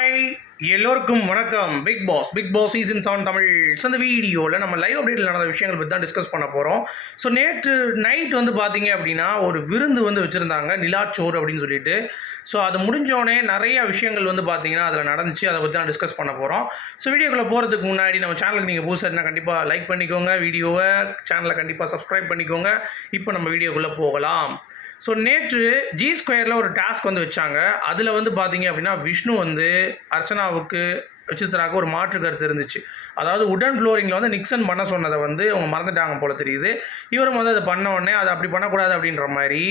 Hi எல்லோருக்கும் வணக்கம். Big boss big boss season seven Tamil. So அந்த வீடியோவில் நம்ம லைவ் அப்டேட்டில் நடந்த விஷயங்கள் பற்றி தான் டிஸ்கஸ் பண்ண போகிறோம் ஸோ நேற்று நைட் வந்து பார்த்தீங்க அப்படின்னா ஒரு விருந்து வந்து வச்சுருந்தாங்க நிலாச்சோறு அப்படின்னு சொல்லிட்டு. ஸோ அது முடிஞ்சோடனே நிறைய விஷயங்கள் வந்து பார்த்தீங்கன்னா அதில் நடந்துச்சு. அதை பற்றி தான் டிஸ்கஸ் பண்ண போகிறோம் ஸோ வீடியோக்குள்ளே போகிறதுக்கு முன்னாடி நம்ம சேனலுக்கு நீங்கள் புதுசாக இருந்தால் கண்டிப்பாக லைக் பண்ணிக்கோங்க. வீடியோவை சேனலை கண்டிப்பாக சப்ஸ்கிரைப் பண்ணிக்கோங்க. இப்போ நம்ம வீடியோக்குள்ளே போகலாம். ஸோ நேற்று ஜி ஸ்கொயரில் ஒரு டாஸ்க் வந்து வச்சாங்க. அதில் வந்து பார்த்தீங்க அப்படின்னா விஷ்ணு வந்து அர்ச்சனாவுக்கு விசித்ராவுக்கு ஒரு மாற்று கருத்து இருந்துச்சு. அதாவது உடன் ஃப்ளோரிங்கில் வந்து நிக்சன் பண்ண சொன்னதை வந்து அவங்க மறந்துட்டாங்க போல தெரியுது. இவரும் வந்து அதை பண்ண உடனே அதை அப்படி பண்ணக்கூடாது அப்படின்ற மாதிரி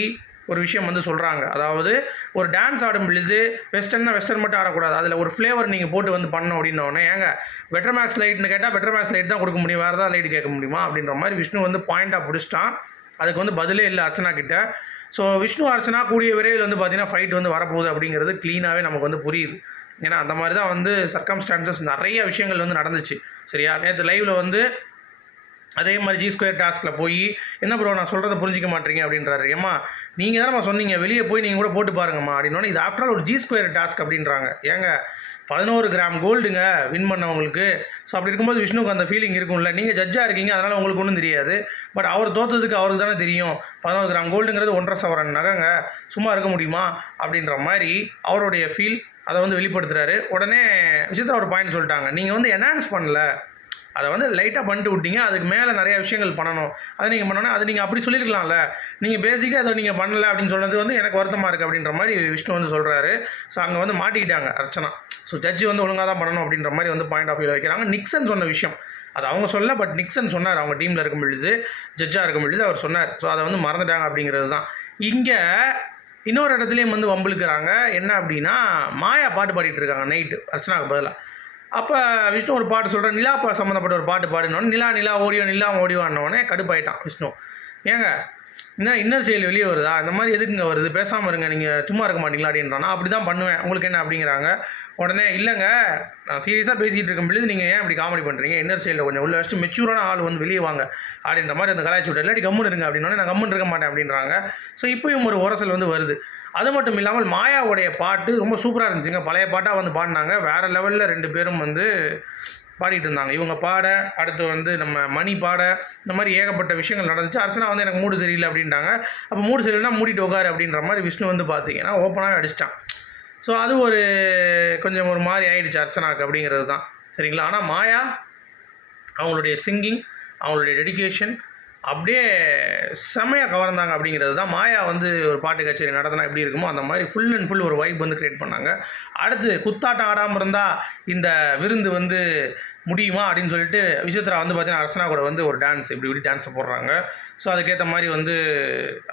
ஒரு விஷயம் வந்து சொல்கிறாங்க அதாவது ஒரு டான்ஸ் ஆடும் பொழுது வெஸ்டர்னா வெஸ்டர்ன் மட்டும் ஆடக்கூடாது. அதில் ஒரு ஃப்ளேவர் நீங்கள் போட்டு வந்து பண்ணணும் அப்படின்னோடனே ஏங்க பெட்டர் மேக்ஸ் லைட்னு கேட்டால் பெட்டர் மேக்ஸ் லைட் தான் கொடுக்க முடியும். வேறு ஏதாவது லைட் கேட்க முடியுமா? அப்படின்ற மாதிரி விஷ்ணு வந்து பாயிண்ட்டாக பிடிச்சிட்டான். அதுக்கு வந்து பதிலே இல்லை அர்ச்சனா கிட்ட. ஸோ விஷ்ணு அர்ச்சனா கூடிய விரைவில் வந்து பார்த்தீங்கன்னா ஃபைட் வந்து வரப்போகுது அப்படிங்கிறது க்ளீனாகவே நமக்கு வந்து புரியுது. ஏன்னா அந்த மாதிரி தான் வந்து சர்க்கம்ஸ்டான்சஸ் நிறைய விஷயங்கள் வந்து நடந்துச்சு. சரியா? நேற்று லைவில் வந்து அதே மாதிரி ஜி ஸ்கொயர் டாஸ்கில் போய் என்ன ப்ரோ நான் சொல்கிறத புரிஞ்சிக்க மாட்டீங்க அப்படின்றாரு. ஏம்மா நீங்கள் தானம்மா சொன்னீங்க வெளியே போய் நீங்கள் கூட போட்டு பாருங்கம்மா அப்படின்னோடனே இது ஆஃப்டர் ஆல் ஒரு ஜி ஸ்கொயர் டாஸ்க் அப்படின்றாங்க. ஏங்க பதினோரு கிராம் கோல்டுங்க வின் பண்ணவங்களுக்கு. ஸோ அப்படி இருக்கும்போது விஷ்ணுக்கு அந்த ஃபீலிங் இருக்கும்ல. நீங்கள் ஜட்ஜாக இருக்கீங்க அதனால் உங்களுக்கு ஒன்றும் தெரியாது. பட் அவர் தோத்ததுக்கு அவருக்கு தானே தெரியும். பதினோரு கிராம் கோல்டுங்கிறது ஒன்றரை சவரன் நகைங்க. சும்மா இருக்க முடியுமா? அப்படின்ற மாதிரி அவருடைய ஃபீல் அதை வந்து வெளிப்படுத்துகிறாரு உடனே விசித்ரா ஒரு பாயிண்ட் சொல்லிட்டாங்க. நீங்கள் வந்து என்ஹான்ஸ் பண்ணல. அதை வந்து லைட்டாக பண்ணிட்டு விட்டீங்க. அதுக்கு மேலே நிறைய விஷயங்கள் பண்ணணும். அதை நீங்கள் பண்ணணும் அது நீங்கள் அப்படி சொல்லியிருக்கலாம்ல. நீங்கள் பேசிக்காக அதை நீங்கள் பண்ணலை அப்படின்னு சொன்னது வந்து எனக்கு வருத்தமாக இருக்குது அப்படின்ற மாதிரி விஷ்ணு வந்து சொல்கிறாரு ஸோ அங்கே வந்து மாட்டிக்கிட்டாங்க அர்ச்சனா. ஸோ ஜட்ஜி வந்து ஒழுங்காக தான் பண்ணணும் அப்படின்ற மாதிரி வந்து பாயிண்ட் ஆஃப் வியூ வைக்கிறாங்க. நிக்சன் சொன்ன விஷயம். அது அவங்க சொல்ல பட் நிக்சன் சொன்னார். அவங்க டீமில் இருக்கும் பொழுது ஜட்ஜாக இருக்கும் பொழுது அவர் சொன்னார். ஸோ அதை வந்து மறந்துட்டாங்க அப்படிங்கிறது தான். இங்கே இன்னொரு இடத்துலையும் வந்து வம்பிழுக்கிறாங்க. என்ன அப்படின்னா மாயா பாட்டு பாடிட்டு இருக்காங்க நைட்டு அர்ச்சனாவுக்கு பதிலாக அப்போ விஷ்ணு ஒரு பாட்டு சொல்கிறேன் நிலா சம்மந்தப்பட்ட ஒரு பாட்டு பாடினோடனே நிலா நிலா ஓடியோ நிலா ஓடியோன்னொடனே கடுப்பாயிட்டான் விஷ்ணு. ஏங்க என்ன இன்னர் செயல் வெளியே வருதா? இந்த மாதிரி எதுக்குங்க வருது? பேசாமல் இருங்க நீங்கள் சும்மா இருக்க மாட்டீங்களா அப்படின்றானா. அப்படி தான் பண்ணுவேன். உங்களுக்கு என்ன அப்படிங்கிறாங்க. உடனே இல்லைங்க நான் சீரியஸாக பேசிகிட்டு இருக்கும் பொழுது நீங்கள் ஏன் இப்படி காமெடி பண்ணுறீங்க இன்னர் செயலில் கொஞ்சம் உள்ள வச்சுட்டு மெச்சூரான ஆள் வந்து வெளியே வாங்க. அப்படின்ற மாதிரி அந்த கலாய்ச்சி விட்டு இல்லாட்டி கம்முன்னு இருங்க அப்படின்னோடனே நான் கம்முன்னு இருக்க மாட்டேன் அப்படின்றாங்க. ஸோ இப்போயும் ஒரு உரசல் வந்து வருது. அது மட்டும் இல்லாமல் மாயாவுடைய பாட்டு ரொம்ப சூப்பராக இருந்துச்சுங்க. பழைய பாட்டாக வந்து பாடினாங்க. வேறு லெவலில் ரெண்டு பேரும் வந்து பாடிட்டு இருந்தாங்க. இவங்க பாட அடுத்து வந்து நம்ம மணி பாட இந்த மாதிரி ஏகப்பட்ட விஷயங்கள் நடந்துச்சு. அர்ச்சனா வந்து எனக்கு மூடு சரியில்லை அப்படின்ட்டாங்க. அப்போ மூடு சரியில்லைனா மூடிட்டு உட்காரு அப்படின்ற மாதிரி விஷ்ணு வந்து பார்த்தீங்கன்னா ஓப்பனாகவே அடிச்சிட்டான். ஸோ அது ஒரு கொஞ்சம் ஒரு மாதிரி ஆயிடுச்சு அர்ச்சனாக்கு அப்படிங்கிறது தான். சரிங்களா? ஆனால் மாயா அவங்களுடைய சிங்கிங் அவங்களுடைய டெடிகேஷன் அப்படியே செமையாக கவர்ந்தாங்க அப்படிங்கிறது தான். மாயா வந்து ஒரு பாட்டு கச்சேரி நடத்தினா எப்படி இருக்குமோ அந்த மாதிரி ஃபுல் அண்ட் ஃபுல் ஒரு வைப் வந்து க்ரியேட் பண்ணாங்க. அடுத்து குத்தாட்டம் ஆடாமல் இருந்தால் இந்த விருந்து வந்து முடியுமா அப்படின்னு சொல்லிட்டு விசித்ரா வந்து பார்த்தீங்கன்னா அர்ச்சனா கூட வந்து ஒரு டான்ஸ் இப்படி இப்படி டான்ஸை போடுறாங்க. ஸோ அதுக்கேற்ற மாதிரி வந்து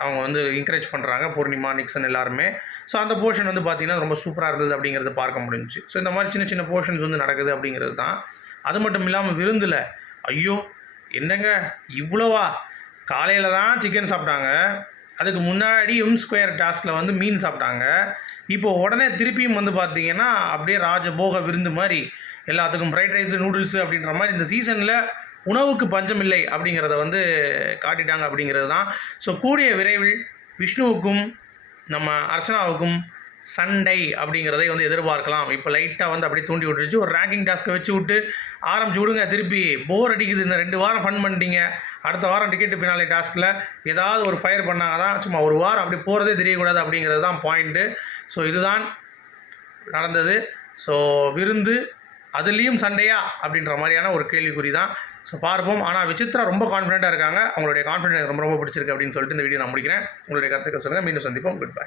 அவங்க வந்து என்கரேஜ் பண்ணுறாங்க பூர்ணிமா நிக்சன் எல்லாருமே. ஸோ அந்த போர்ஷன் வந்து பார்த்திங்கன்னா ரொம்ப சூப்பராக இருந்தது அப்படிங்கிறது பார்க்க முடிஞ்சுச்சு. ஸோ இந்த மாதிரி சின்ன சின்ன போர்ஷன்ஸ் வந்து நடக்குது அப்படிங்கிறது தான். அது மட்டும் இல்லாமல் விருந்தில் ஐயோ என்னங்க இவ்வளோவா? காலையில் தான் சிக்கன் சாப்பிட்டாங்க. அதுக்கு முன்னாடி எம் ஸ்கொயர் டாஸ்கில் வந்து மீன் சாப்பிட்டாங்க. இப்போ உடனே திருப்பியும் வந்து பார்த்தீங்கன்னா அப்படியே ராஜபோக விருந்து மாதிரி எல்லாத்துக்கும் ஃப்ரைட் ரைஸு நூடுல்ஸு அப்படின்ற மாதிரி இந்த சீசனில் உணவுக்கு பஞ்சம் இல்லை அப்படிங்கிறத வந்து காட்டிட்டாங்க அப்படிங்கிறது தான். ஸோ கூடிய விரைவில் விஷ்ணுவுக்கும் நம்ம அர்ச்சனாவுக்கும் சண்டை அப்படிங்கிறதை வந்து எதிர்பார்க்கலாம். இப்போ லைட்டாக வந்து அப்படியே தூண்டி விட்டுருச்சு. ஒரு ரேங்கிங் டாஸ்க்கை வச்சு விட்டு ஆரம்பிச்சு விடுங்க. திருப்பி போர் அடிக்குது. இந்த ரெண்டு வாரம் ஃபன் பண்ணிட்டீங்க. அடுத்த வாரம் டிக்கெட்டு ஃபினாலே டாஸ்கில் ஏதாவது ஒரு ஃபயர் பண்ணாங்க தான் சும்மா ஒரு வாரம் அப்படி போகிறதே தெரியக்கூடாது அப்படிங்கிறது தான் பாயிண்ட்டு ஸோ இதுதான் நடந்தது. ஸோ விருந்து அதுலேயும் சண்டையா அப்படின்ற மாதிரியான ஒரு கேள்விக்குறி தான். ஸோ பார்ப்போம். ஆனால் விசித்ரா ரொம்ப கான்ஃபிடென்ட்டாக இருக்காங்க. அவங்களுடைய கான்ஃபிடென்ட் எனக்கு ரொம்ப ரொம்ப பிடிச்சிருக்கு அப்படின்னு சொல்லிட்டு இந்த வீடியோ நான் முடிக்கிறேன். உங்களுடைய கருத்துக்கள் சொல்லுங்கள் மீண்டும் சந்திப்போம். Good bye